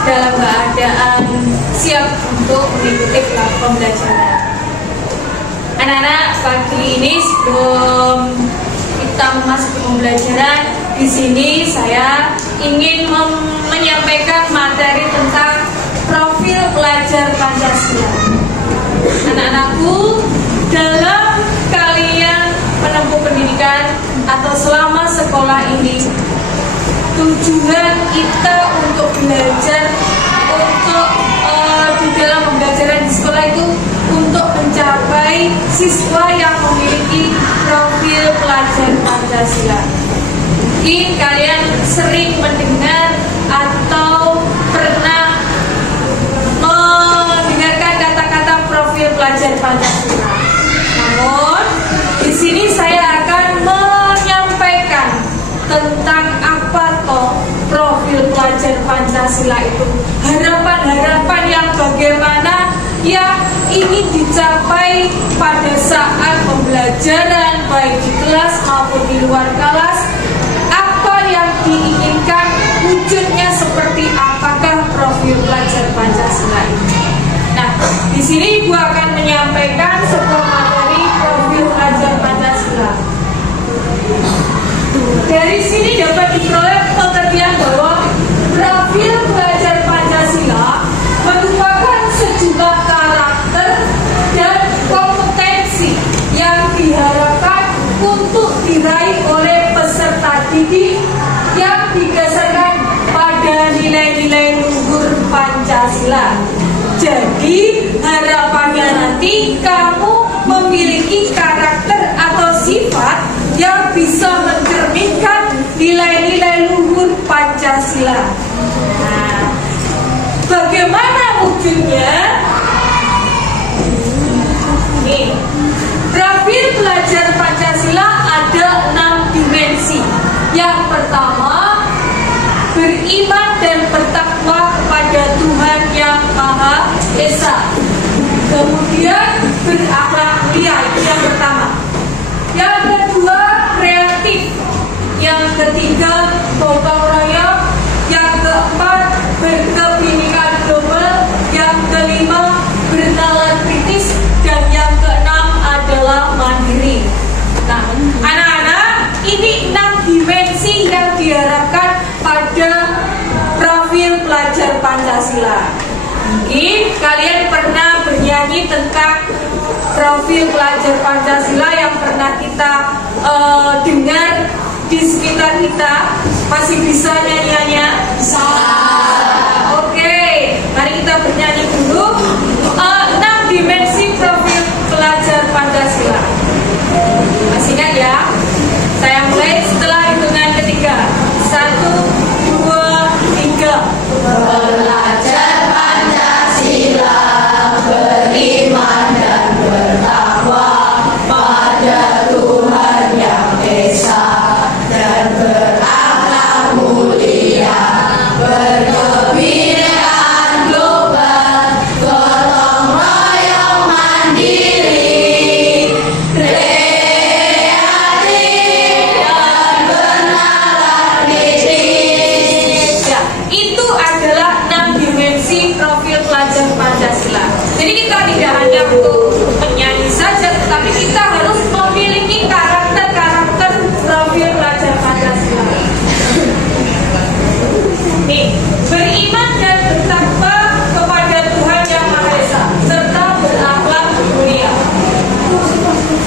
Dalam keadaan siap untuk mengikuti pembelajaran. Anak-anak, pagi ini sebelum kita memasuki pembelajaran, di sini saya ingin menyampaikan materi tentang profil pelajar Pancasila. Anak-anakku, dalam kalian menempuh pendidikan atau selama sekolah ini, tujuan kita untuk belajar, untuk di dalam pembelajaran di sekolah itu untuk mencapai siswa yang memiliki profil pelajar Pancasila. Mungkin kalian sering mendengar atau pernah mendengarkan kata-kata profil pelajar Pancasila. Namun di sini saya akan menyampaikan tentang apa toh profil pelajar Pancasila itu, harapan-harapan yang bagaimana yang ingin dicapai pada saat pembelajaran baik di kelas maupun di luar kelas, apa yang diinginkan wujudnya seperti apakah profil pelajar Pancasila ini. Nah, di sini Ibu akan menyampaikan sebuah materi profil pelajar Pancasila. Dari sini dapat diperoleh pengertian bahwa profil pelajar Pancasila merupakan sejumlah karakter dan kompetensi yang diharapkan untuk diraih oleh peserta didik yang didasarkan pada nilai-nilai luhur Pancasila. Jadi harapannya nanti kamu memiliki karakter atau sifat yang bisa mencerminkan nilai-nilai luhur Pancasila. Nah, bagaimana wujudnya? Nih, profil pelajar Pancasila ada 6 dimensi. Yang pertama, beriman dan bertakwa kepada Tuhan Yang Maha Esa. Kemudian berakhlak mulia, itu yang pertama. Yang kedua, kreatif. Yang ketiga, gotong royong. Yang keempat, berkebinekaan global. Yang kelima, bernalar kritis. Dan yang keenam adalah mandiri. Nah, anak-anak, ini 6 dimensi yang diharapkan pada profil pelajar Pancasila. Mungkin kalian pernah bernyanyi tentang profil pelajar Pancasila yang pernah kita dengar di sekitar kita. Masih bisa nyanyiannya? Bisa. Oke, mari kita bernyanyi dulu 6 dimensi profil pelajar Pancasila. Masih ingat ya? Saya mulai setelah hitungan ketiga. 1, 2, 3. Belajar Pancasila, beriman dan bertakwa pada Tuhan Yang Esa, dan berakhlak mulia, berkebinekaan global, gotong royong mandiri, kreatif dan bernalar kritis. Ya, itu adalah 6 dimensi profil pelajar Pancasila. Jadi kita tidak hanya untuk menyanyi saja, tetapi kita harus memiliki karakter-karakter profil pelajar Pancasila. Nih, beriman dan bertakwa kepada Tuhan Yang Maha Esa, serta berakhlak mulia.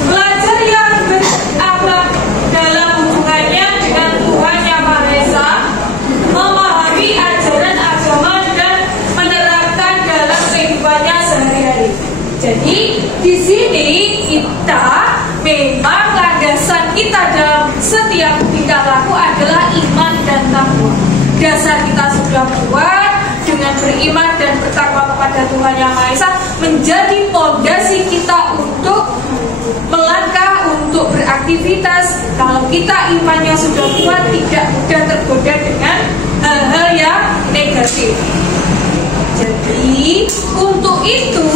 Pelajar yang berakhlak dalam hubungannya dengan Tuhan Yang Maha Esa, memahami ajaran agama dan menerapkan dalam kehidupannya sehari-hari. Jadi di sini kita memang landasan kita dalam setiap tingkah laku adalah iman dan takwa. Dasar kita sudah kuat dengan dengan beriman dan bertakwa kepada Tuhan Yang Maha Esa menjadi fondasi kita untuk melangkah, untuk beraktivitas. Kalau kita imannya sudah kuat, tidak mudah tergoda dengan hal-hal yang negatif. Jadi untuk itu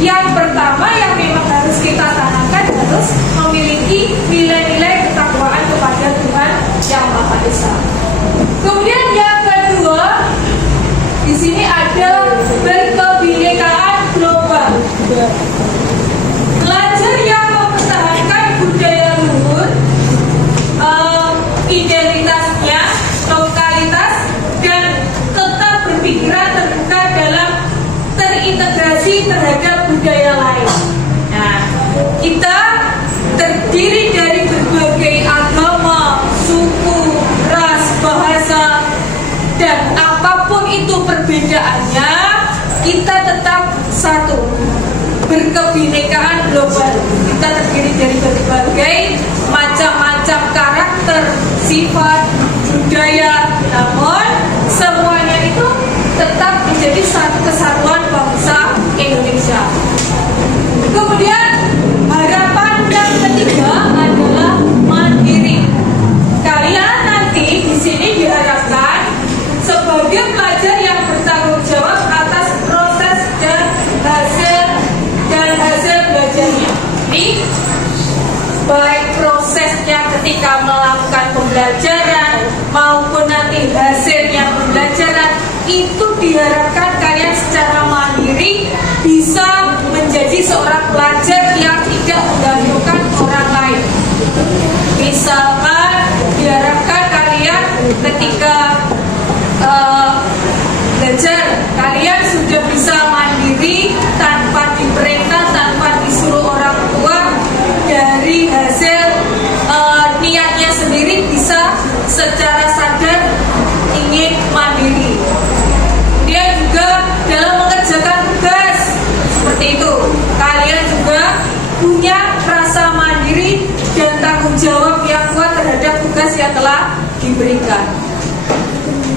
yang pertama yang memang harus kita tanamkan harus memiliki nilai-nilai ketakwaan kepada Tuhan Yang Maha Esa. Kemudian yang kedua, di sini ada berkebinekaan global. Pelajar yang mempertahankan budaya luhur, identitasnya, lokalitas, dan tetap berpikiran terbuka dalam terintegrasi terhadap budaya lain. Nah, kita terdiri dari berbagai agama, suku, ras, bahasa, dan apapun itu perbedaannya, kita tetap satu. Berkebinekaan global. Kita terdiri dari berbagai macam-macam karakter, sifat, budaya, namun semuanya itu tetap menjadi satu kesatuan bangsa Indonesia. Kemudian harapan yang ketiga adalah mandiri. Kalian nanti di sini diharapkan sebagai pelajar yang bertanggung jawab atas proses dan hasil belajarnya. Ini baik prosesnya ketika melakukan pembelajaran maupun nanti hasilnya pembelajaran, itu diharapkan kalian secara mandiri bisa menjadi seorang pelajar yang tidak menggantungkan orang lain. Misalkan diharapkan kalian ketika belajar, kalian sudah bisa mandiri tanpa diperintah, tanpa disuruh orang tua, dari hasil niatnya sendiri bisa secara sadar ingin mandiri. Dia juga dalam mengerjakan tugas seperti itu, kalian juga punya rasa mandiri dan tanggung jawab yang kuat terhadap tugas yang telah diberikan.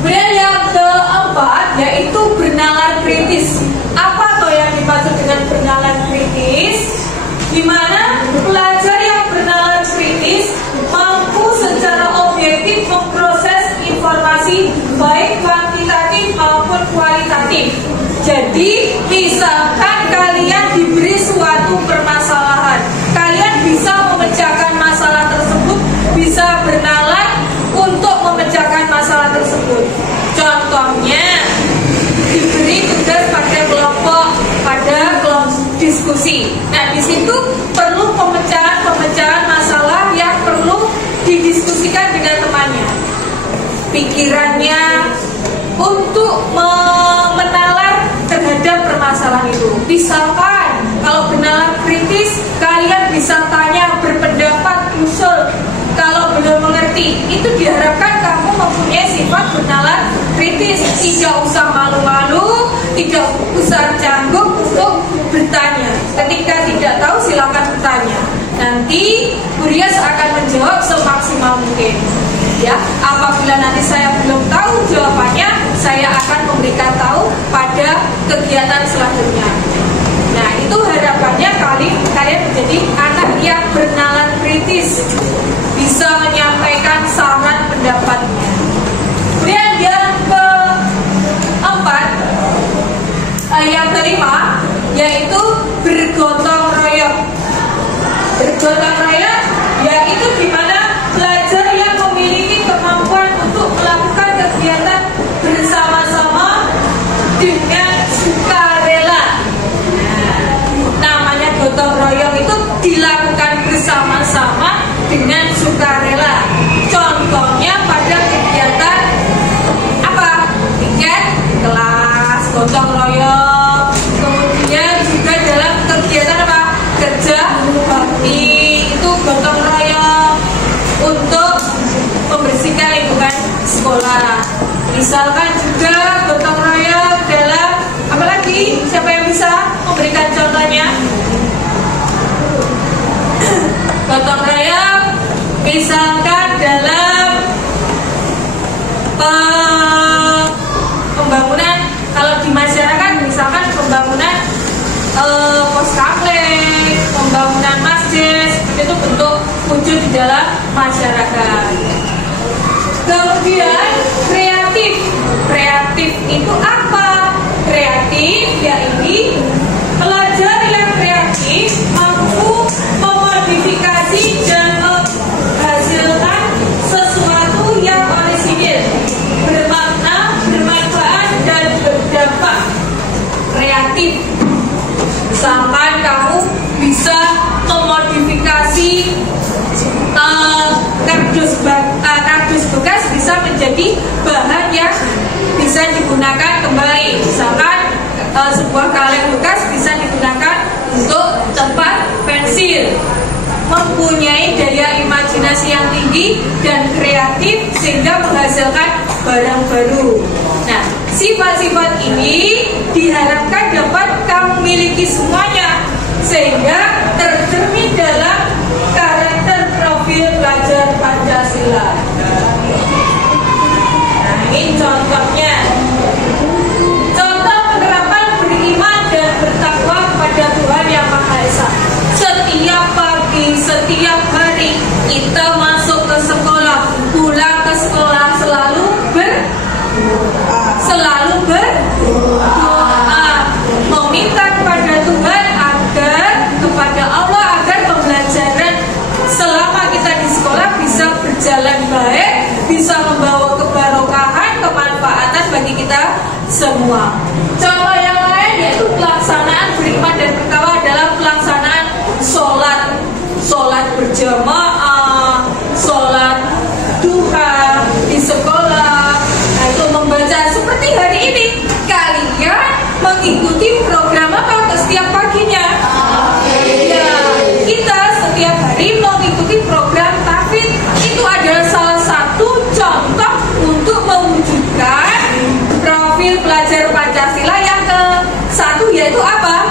Kemudian yang keempat yaitu bernalar kritis. Apa toh yang dimaksud dengan bernalar kritis? Di mana pelajar yang bernalar kritis mampu secara objektif memproses informasi baik kuantitatif maupun kualitatif. Jadi misalkan kalian diberi suatu permasalahan, kalian bisa memecahkan masalah tersebut, bisa bernalar untuk memecahkan masalah tersebut. Contohnya diberi tugas pada kelompok diskusi. Nah, di situ perlu pemecahan masalah yang perlu didiskusikan dengan temannya. Pikirannya untuk menalar terhadap permasalahan itu. Misalkan kalau bernalar kritis, kalian bisa tanya, berpendapat, usul. Kalau belum mengerti, itu diharapkan kamu mempunyai sifat bernalar kritis. Tidak usah malu-malu, tidak usah canggung untuk bertanya. Ketika tidak tahu, silakan bertanya. Nanti Bu Rias akan menjawab semaksimal mungkin. Ya, apabila nanti saya belum tahu jawabannya, saya akan memberikan tahu pada kegiatan selanjutnya. Nah, itu harapannya kalian menjadi anak yang bernalar kritis, bisa menyampaikan saran pendapatnya. Kemudian yang keempat, yang kelima, yaitu bergotong royong. Bergotong royong yaitu di mana pelajar yang memiliki kemampuan untuk melakukan kegiatan bersama-sama dengan sukarela. Namanya gotong royong itu dilakukan bersama-sama dengan sukarela. Contohnya pada kegiatan apa? Piket kelas, gotong royong. Kemudian juga dalam kegiatan apa? Kerja bakti, itu gotong royong untuk membersihkan lingkungan sekolah. Misalkan juga gotong royong dalam apa lagi? Siapa yang bisa memberikan contohnya? Gotong royong misalkan dalam pembangunan masyarakat. Kemudian kreatif. Kreatif itu apa? Kreatif yaitu pelajar yang kreatif mampu memodifikasi dan menghasilkan sesuatu yang orisinil, bermakna, bermanfaat dan berdampak. Kreatif. Misalkan kamu bisa memodifikasi kardus bekas bisa menjadi bahan yang bisa digunakan kembali. Misalkan sebuah kaleng bekas bisa digunakan untuk tempat pensil. Mempunyai daya imajinasi yang tinggi dan kreatif sehingga menghasilkan barang baru. Nah, sifat-sifat ini diharapkan dapat kamu miliki semuanya sehingga tercermin dalam karakter profil pelajar Pancasila. Nah, ini contohnya. Contoh penerapan beriman dan bertakwa kepada Tuhan Yang Maha Esa. Setiap pagi, setiap hari kita masuk ke sekolah, pulang ke sekolah selalu berdoa, meminta kepada Tuhan kepada Allah agar pembelajaran selama kita di sekolah bisa berjalan baik, bisa membawa kebarokahan, kemanfaatan bagi kita semua. Contoh yang lain yaitu pelaksanaan beriman dan bertakwa adalah pelaksanaan sholat berjamaah, sholat duha di sekolah. Nah, itu membaca seperti hari ini kalian mengikuti program apa setiap paginya? Ya, kita setiap hari mengikuti program tahfidz. Itu adalah salah satu contoh untuk mewujudkan profil pelajar Pancasila yang ke-1 yaitu apa?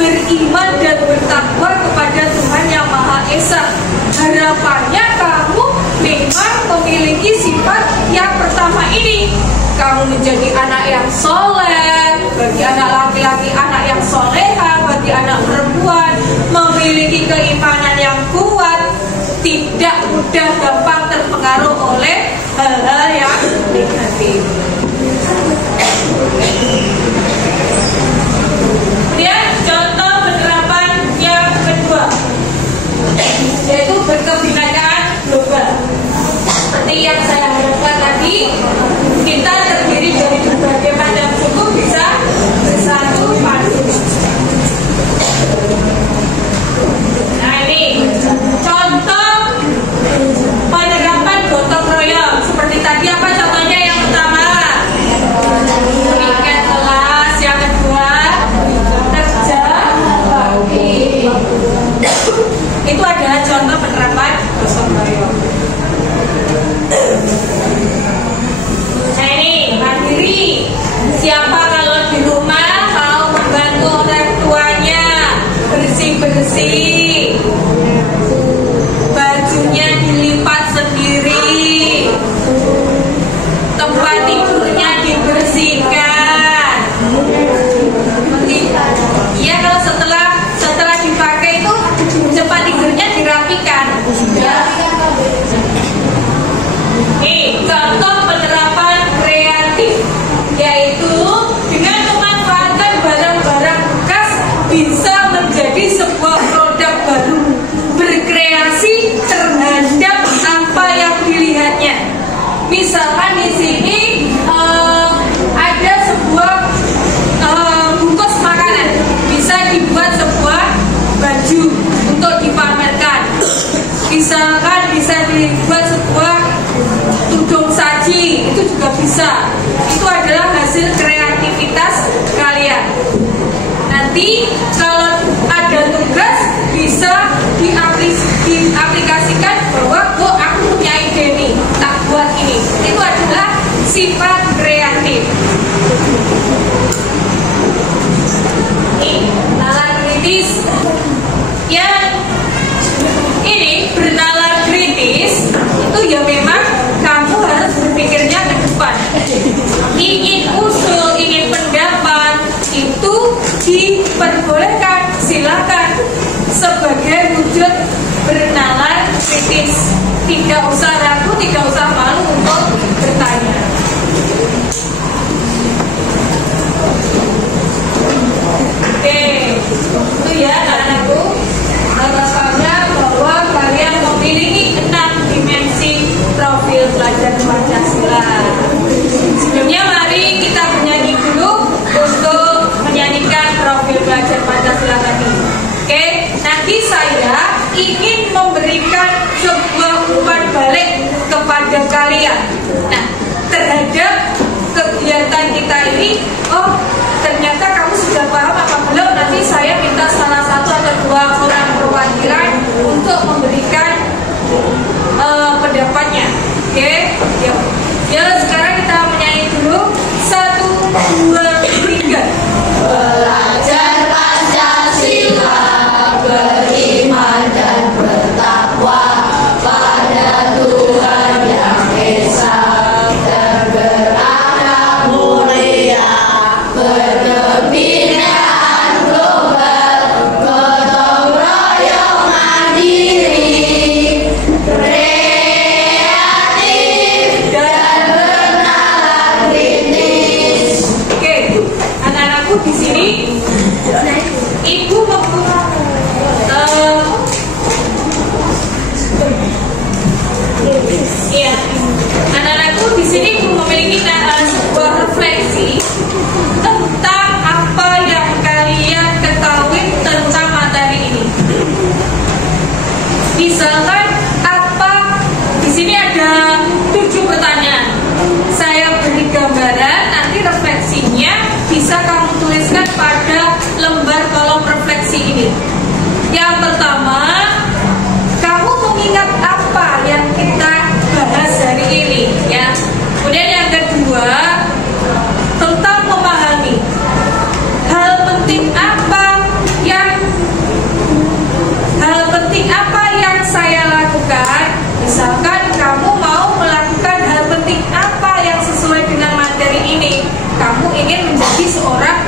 Beriman dan bertakwa kepada Tuhan Yang Maha Esa. Harapannya kamu memang memiliki sifat yang pertama ini. Kamu menjadi anak yang soleh, bagi anak laki-laki anak yang soleha, bagi anak perempuan memiliki keimanan yang kuat, tidak mudah gampang terpengaruh oleh hal-hal yang negatif. Kemudian contoh penerapan yang kedua yaitu berkebinekaan global. Seperti yang saya harapkan tadi, kita terdiri dari berbagai macam suku bisa bersatu padu. Nah, ini contoh penerapan gotong royong. Seperti tadi apa contohnya yang pertama? Ikat kelas. Yang kedua, kerja bakti. Itu adalah contoh penerapan gotong royong. Nah, ini mandiri. Siapa kalau di rumah mau membantu orang tuanya bersih-bersih, bajunya dilipat sendiri, tempat tidurnya dibersihkan. Iya, kalau setelah dipakai itu tempat tidurnya dirapikan. Contoh penerapan kreatif yaitu dengan memanfaatkan barang-barang bekas bisa menjadi sebuah produk baru, berkreasi terhadap apa yang dilihatnya. Misalkan di sini ada sebuah bungkus makanan, bisa dibuat sebuah baju untuk dipamerkan. Misalkan bisa dibuat sebuah tudung saji, itu juga bisa. Itu adalah hasil kreativitas kalian. Nanti kalau ada tugas bisa diaplikasikan bahwa aku punya ide nih, tak buat ini. Itu adalah sifat kreatif. Ini nalar kritis. Yang ini bernalar kritis itu ya memang kamu harus berpikirnya ke depan. Ingin usul, ingin pendapat itu diperbolehkan. tidak usah ragu, tidak usah malu untuk bertanya. Oke, itu ya anak-anakku. Harapannya bahwa kalian memiliki 6 dimensi profil pelajar Pancasila. Sebelumnya mari kita bernyanyi dulu untuk menyanyikan profil pelajar Pancasila tadi. Oke, nanti saya ingin memberikan sebuah umpan balik kepada kalian. Nah, terhadap kegiatan kita ini, oh ternyata kamu sudah paham apa belum? Nanti saya minta salah satu atau dua orang perwakilan untuk memberikan pendapatnya. Oke, yuk. Yuk, sekarang kita menyanyi dulu. 1, 2, 3. Belajar Pancasila, beriman dan bertakwa pada Tuhan Yang Esa, berakhlak mulia, berkebudayaan global, gotong royong mandiri, kreatif dan bernalar kritis. Oke, anak-anakku di sini, ibu iya, anak-anakku di sini ibu memiliki sebuah refleksi tentang apa yang kalian ketahui tentang materi ini. Misalkan apa di sini ada 7 pertanyaan. Saya beri gambaran, nanti refleksinya bisa kamu tuliskan pada lembar kolom refleksi ini. Yang pertama, kamu mengingat apa yang kita bahas hari ini, ya. Kemudian yang kedua, tentang memahami hal penting apa yang saya lakukan. Misalkan kamu mau melakukan hal penting apa yang sesuai dengan materi ini. Kamu ingin menjadi seorang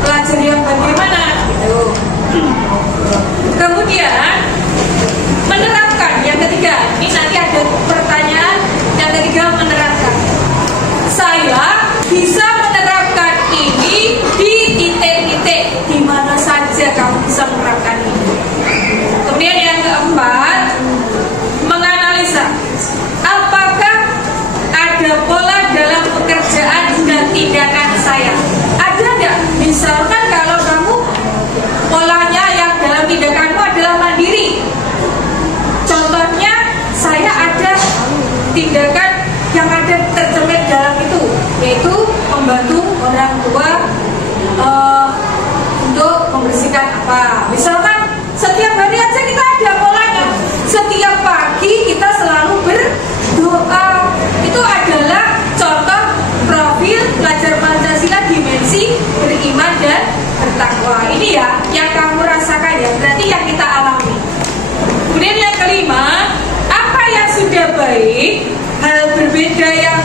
pelajar yang bagaimana, gitu. Kemudian menerapkan, yang ketiga. Ini nanti ada pertanyaan yang ketiga, menerapkan. Saya bisa menerapkan ini di titik-titik di mana saja kamu bisa menerapkan ini. Kemudian yang keempat, menganalisa apakah ada pola dalam pekerjaan dan tindakan saya. Ada nggak? Misalkan kalau kamu polanya yang dalam tindakanmu adalah mandiri. Contohnya, saya ada tindakan yang ada tercermin dalam itu, yaitu membantu orang tua untuk membersihkan apa. Misalkan setiap hari aja kita ada polanya. Setiap pagi kita selalu berdoa. Itu adalah contoh profil pelajar Pancasila dimensi beriman dan bertakwa. Ini ya yang kamu rasakan, ya, berarti yang kita alami. Kemudian yang kelima, apa yang sudah baik, hal berbeda yang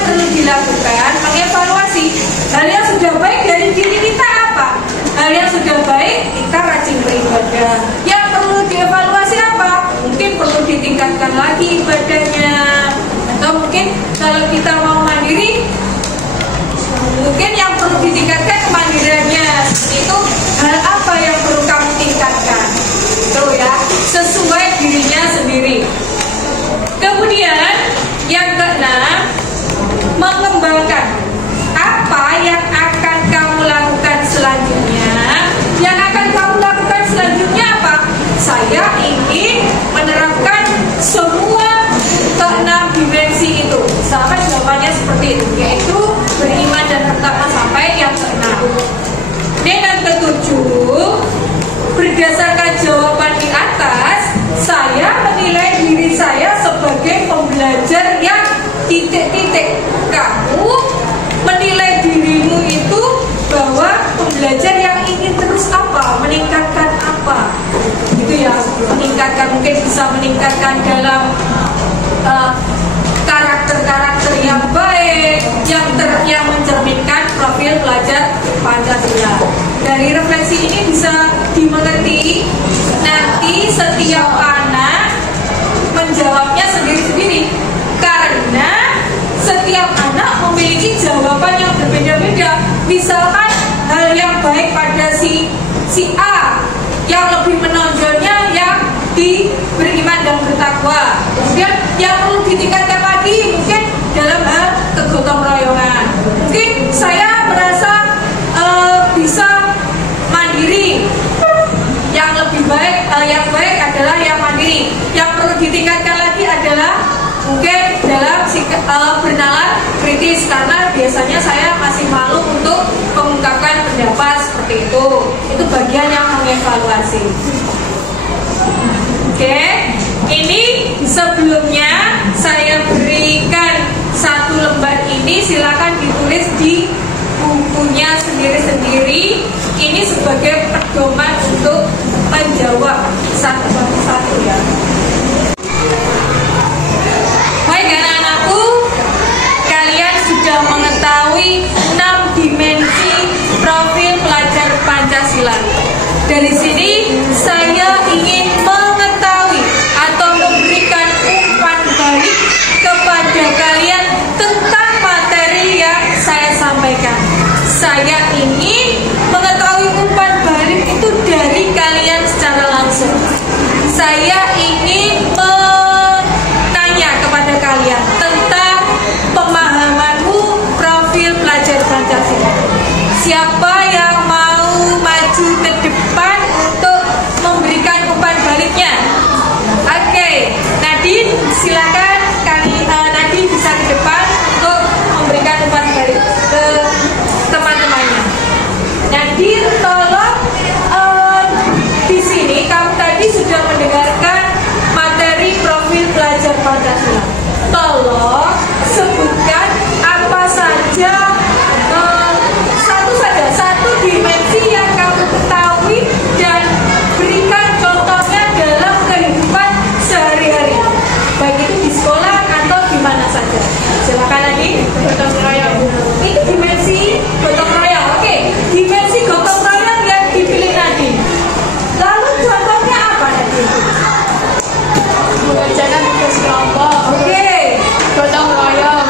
perlu dilakukan, mengevaluasi. Hal yang sudah baik dari diri kita apa? Hal yang sudah baik, kita rajin beribadah. Yang perlu dievaluasi apa? Mungkin perlu ditingkatkan lagi ibadahnya. Atau mungkin kalau kita mau mandiri, mungkin yang perlu ditingkatkan kemandiriannya. Itu hal apa yang perlu kamu tingkatkan? Tuh ya, sesuai dirinya sendiri. Kemudian yang keenam, mengembangkan apa yang akan kamu lakukan selanjutnya. Yang akan kamu lakukan selanjutnya apa? Saya ingin menerapkan semua keenam dimensi itu. Sama jawabannya seperti itu, yaitu beriman dan bertakwa sampai yang keenam. Dan yang ketujuh, berdasarkan jawaban di atas, saya menilai diri saya sebagai pembelajar yang titik-titik. Kamu menilai dirimu itu bahwa pembelajar yang ingin terus apa? Meningkatkan apa? Gitu ya, meningkatkan, mungkin bisa meningkatkan dalam karakter-karakter yang baik, yang mencerminkan profil pelajar Pancasila. Dari refleksi ini bisa dimengerti nanti setiap anak Misalkan hal yang baik pada si A, yang lebih menonjolnya yang beriman dan bertakwa. Kemudian yang perlu ditingkatkan lagi mungkin dalam hal kegotong royongan. Mungkin saya merasa bisa mandiri. Yang lebih baik, yang baik adalah yang mandiri. Yang perlu ditingkatkan lagi adalah mungkin dalam bernalar kritis, karena biasanya saya masih malu untuk mengungkapkan pendapat seperti itu. Itu bagian yang mengevaluasi. Oke, ini sebelumnya saya berikan satu lembar ini, silakan ditulis di bukunya sendiri-sendiri. Ini sebagai pedoman untuk menjawab satu-satu ya. Baik anak-anakku, kalian sudah mengetahui 6 dimensi profil pelajar Pancasila. Dari sini saya ingin mengetahui atau memberikan umpan balik kepada kalian tentang materi yang saya sampaikan. Saya ingin mengetahui umpan balik itu dari kalian secara langsung. Saya ingin menanya kepada kalian tentang pemahamanmu profil pelajar Pancasila. Siapa yang mau maju ke depan untuk memberikan umpan baliknya? Oke, Nadine silakan, Nadine bisa ke depan untuk memberikan umpan balik ke teman-temannya. Nadine, tolong di sini kamu tadi sudah mendengarkan materi profil pelajar Pancasila. Tolong sebutkan apa saja satu dimensi yang kamu ketahui dan berikan contohnya dalam kehidupan sehari-hari, baik itu di sekolah atau di mana saja. Silakan lagi, gotong royong. Itu dimensi gotong royong. Oke, dimensi gotong royong yang dipilih Nadine. Lalu contohnya apa Nadine? Mengerjakan tugas kelompok. Oke, Gotong royong.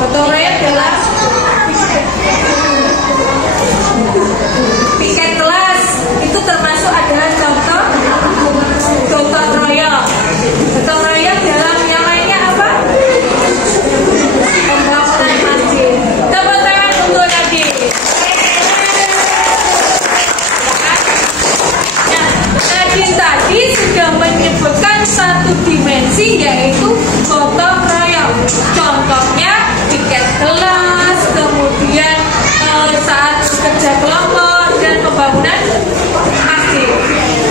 gotong royong jelas. Piket kelas itu termasuk adalah contoh gotong royong. Gotong royong dalam yang lainnya apa? Pembangunan masjid. Tepuk tangan untuk Nadine. Nah, Nadine tadi sudah menyebutkan satu dimensi yaitu gotong royong. Contohnya piket kelas, kemudian saat kerja kelompok dan pembangunan masjid.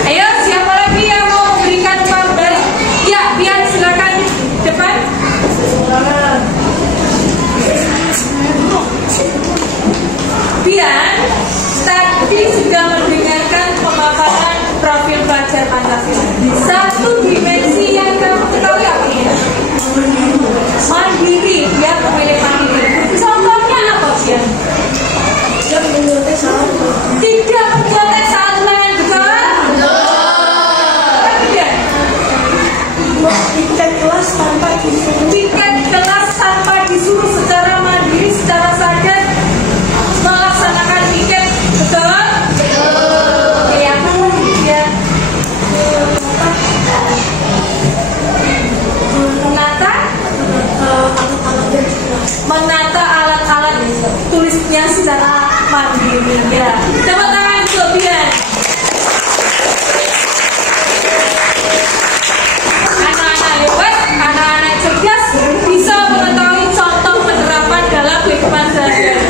Ayo, siapa lagi yang mau memberikan umpan balik? Ya, Bian silakan depan. Bian tadi sudah mendengarkan pemaparan profil pelajar Pancasila. Satu dimensi yang kamu ketahui apa ya? Mandiri, dia pemilih mandiri. Contohnya apa Bian? Tidak menyuntik saluran, betul? Kemudian Piket kelas tanpa disuruh. piket kelas tanpa disuruh, secara mandiri, secara sadar melaksanakan piket, betul? Oke, apa lagi ya? Menata alat-alat tulisnya secara mandiri ya. Tepuk tangan untuk Bian. Anak-anak hebat, anak-anak cerdas bisa mengetahui contoh penerapan dalam kehidupan sehari-hari.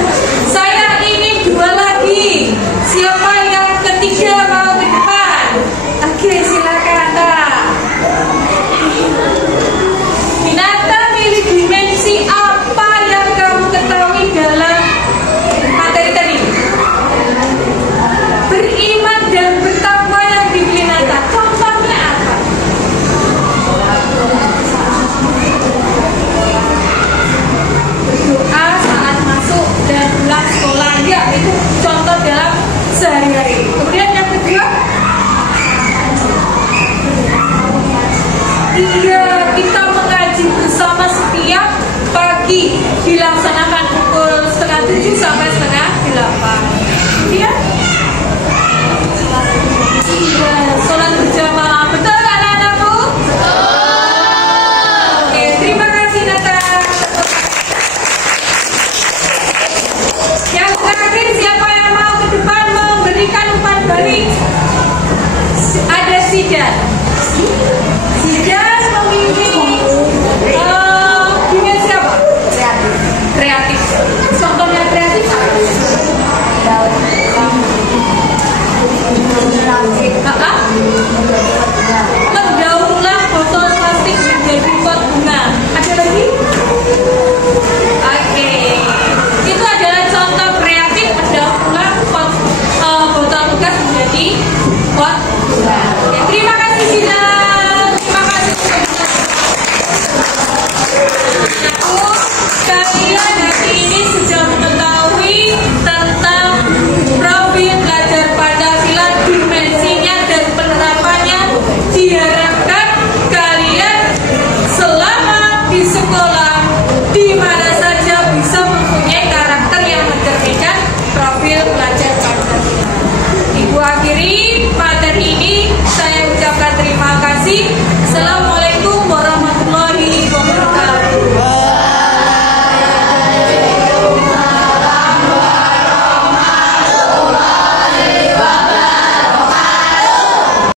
Saya ingin dua lagi. Siapa yang ketiga mau ke depan? Oke, silakan. Binata milih dimensi apa yang kamu ketahui dalam materi tadi? Beriman dan bertakwa yang dipilih Nata. Contohnya apa? Berdoa saat masuk dan pulang sekolah. Ya, itu contoh dalam sehari-hari. Kemudian yang kedua, iya, kita mengaji bersama setiap pagi. Bilang